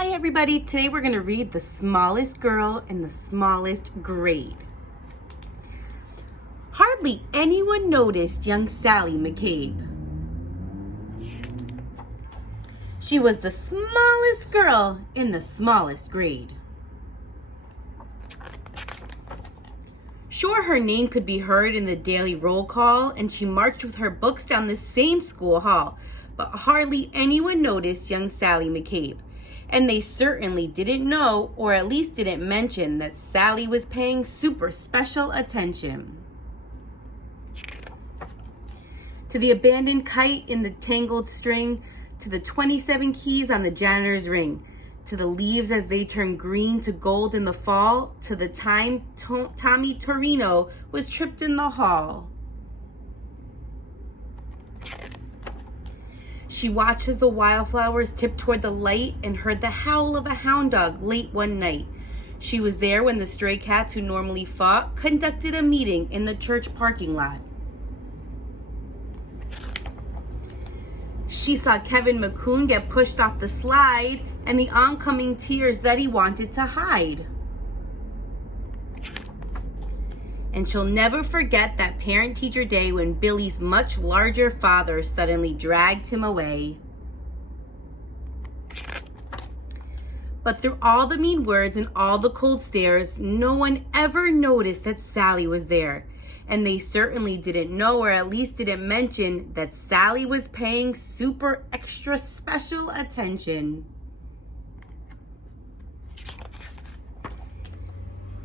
Hi everybody, today we're going to read The Smallest Girl in the Smallest Grade. Hardly anyone noticed young Sally McCabe. She was the smallest girl in the smallest grade. Sure, her name could be heard in the daily roll call, and she marched with her books down the same school hall, but hardly anyone noticed young Sally McCabe. And they certainly didn't know, or at least didn't mention, that Sally was paying super special attention. To the abandoned kite in the tangled string, to the 27 keys on the janitor's ring, to the leaves as they turn green to gold in the fall, to the time Tommy Torino was tripped in the hall. She watched as the wildflowers tipped toward the light and heard the howl of a hound dog late one night. She was there when the stray cats who normally fought conducted a meeting in the church parking lot. She saw Kevin McCoon get pushed off the slide and the oncoming tears that he wanted to hide. And she'll never forget that parent-teacher day when Billy's much larger father suddenly dragged him away. But through all the mean words and all the cold stares, no one ever noticed that Sally was there. And they certainly didn't know, or at least didn't mention, that Sally was paying super extra special attention.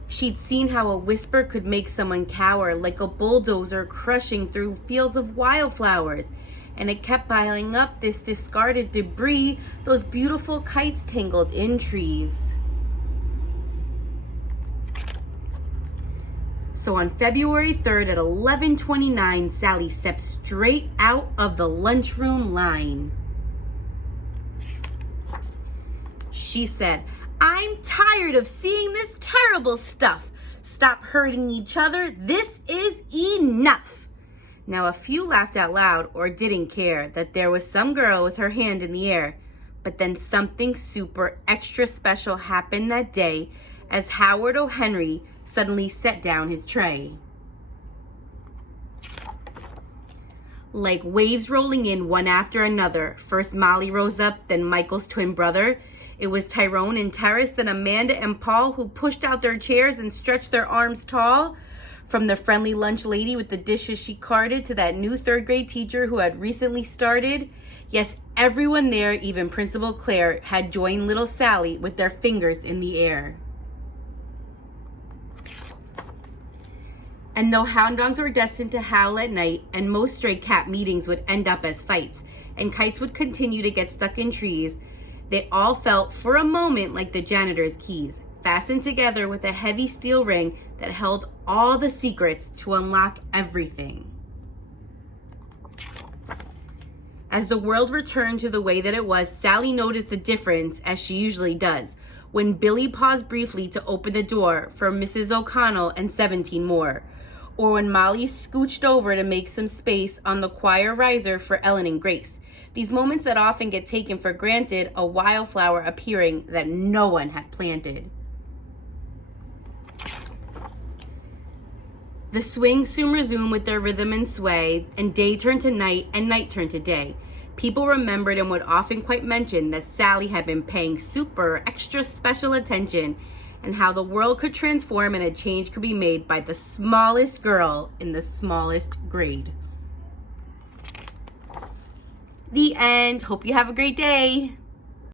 She'd seen how a whisper could make someone cower, like a bulldozer crushing through fields of wildflowers. And it kept piling up, this discarded debris, those beautiful kites tangled in trees. So on February 3rd at 11:29, Sally stepped straight out of the lunchroom line. She said, "I'm tired of seeing this terrible stuff. Stop hurting each other. This is enough." Now, a few laughed out loud or didn't care that there was some girl with her hand in the air. But then something super extra special happened that day as Howard O'Henry suddenly set down his tray. Like waves rolling in one after another, first Molly rose up, then Michael's twin brother. It was Tyrone and Terrace, then Amanda and Paul, who pushed out their chairs and stretched their arms tall. From the friendly lunch lady with the dishes she carted to that new third grade teacher who had recently started. Yes, everyone there, even Principal Claire, had joined little Sally with their fingers in the air. And though hound dogs were destined to howl at night, and most stray cat meetings would end up as fights, and kites would continue to get stuck in trees, they all felt for a moment like the janitor's keys, fastened together with a heavy steel ring that held all the secrets to unlock everything. As the world returned to the way that it was, Sally noticed the difference, as she usually does, when Billy paused briefly to open the door for Mrs. O'Connell and 17 more, or when Molly scooched over to make some space on the choir riser for Ellen and Grace. These moments that often get taken for granted, a wildflower appearing that no one had planted. The swings soon resumed with their rhythm and sway, and day turned to night and night turned to day. People remembered and would often quite mention that Sally had been paying super extra special attention, and how the world could transform and a change could be made by the smallest girl in the smallest grade. The end. Hope you have a great day.